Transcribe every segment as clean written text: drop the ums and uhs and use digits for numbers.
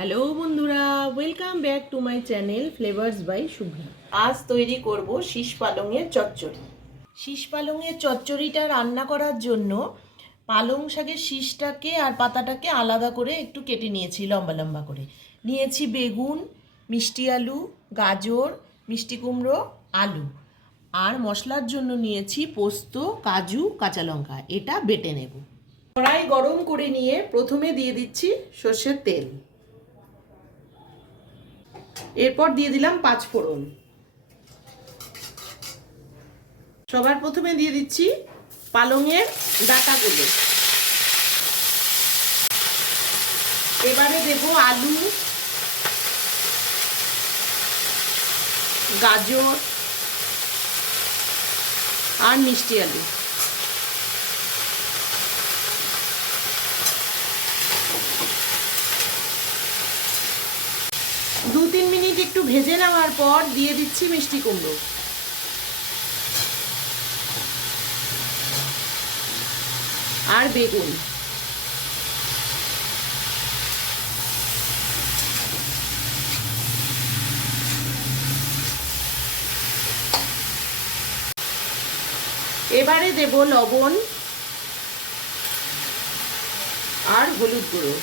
Hello বন্ধুরা, welcome back to my channel flavours by Shubhra. আজ তৈরি করব শীষ পালংয়ের চচ্চড়ি। শীষ পালংয়ের চচ্চড়িটা রান্না করার জন্য পালং শাকের শীষটাকে আর পাতাটাকে আলাদা করে একটু কেটে নিয়েছি লম্বা লম্বা করে। নিয়েছি বেগুন, মিষ্টি আলু, গাজর, মিষ্টি কুমড়ো, আলু। আর মশলার জন্য নিয়েছি পোস্ত, কাজু, কাঁচা লঙ্কা। এটা বেটে নেব। কড়াই গরম করে নিয়ে প্রথমে দিয়ে দিচ্ছি সর্ষের তেল। এরপর দিয়ে দিলাম 5 ফোড়ন। সবার প্রথমে দিয়ে দিচ্ছি পালংয়ের ডাঁটাগুলো। এবারে দেব আলু, গাজর আর মিষ্টি আলু। দু তিন মিনিট একটু ভেজে নেওয়ার পর দিয়ে দিচ্ছি মিষ্টি কুমড়ো আর বেগুন। এবারে দেব লবণ আর হলুদ গুঁড়ো।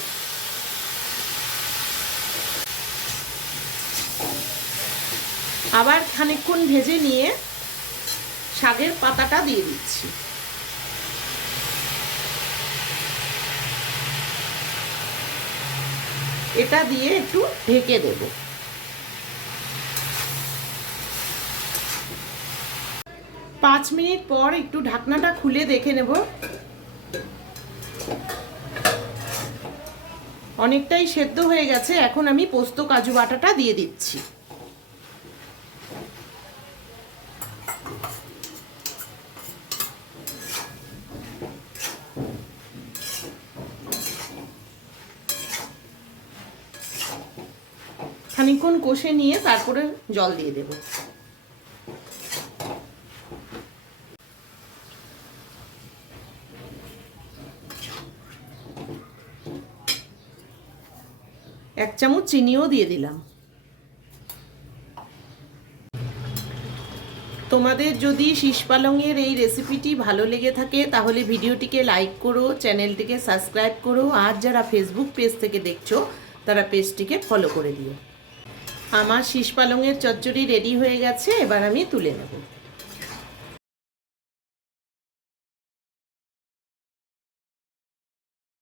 আবার খানিকক্ষণ ভেজে নিয়ে শাকের পাতাটা দিয়ে দিচ্ছি। এটা দিয়ে একটু ঢেকে দেব। 5 মিনিট পর একটু ঢাকনাটা খুলে দেখে নেব। অনেকটাই সেদ্ধ হয়ে গেছে। এখন আমি পোস্ত কাজু বাটাটা দিয়ে দিচ্ছি। খানিকক্ষণ কষে নিয়ে তারপরে জল দিয়ে দেব। এক চামচ চিনিও দিয়ে দিলাম। তোমাদের যদি শীষ পালংয়ের এই রেসিপিটি ভালো লেগে থাকে তাহলে ভিডিওটিকে লাইক করো, চ্যানেলটিকে সাবস্ক্রাইব করো, আর যারা ফেসবুক পেজ থেকে দেখছো তারা পেজটিকে ফলো করে দিও। আমার শীষ পালংয়ের চচ্চড়ি রেডি হয়ে গেছে। এবার আমি তুলে নেব।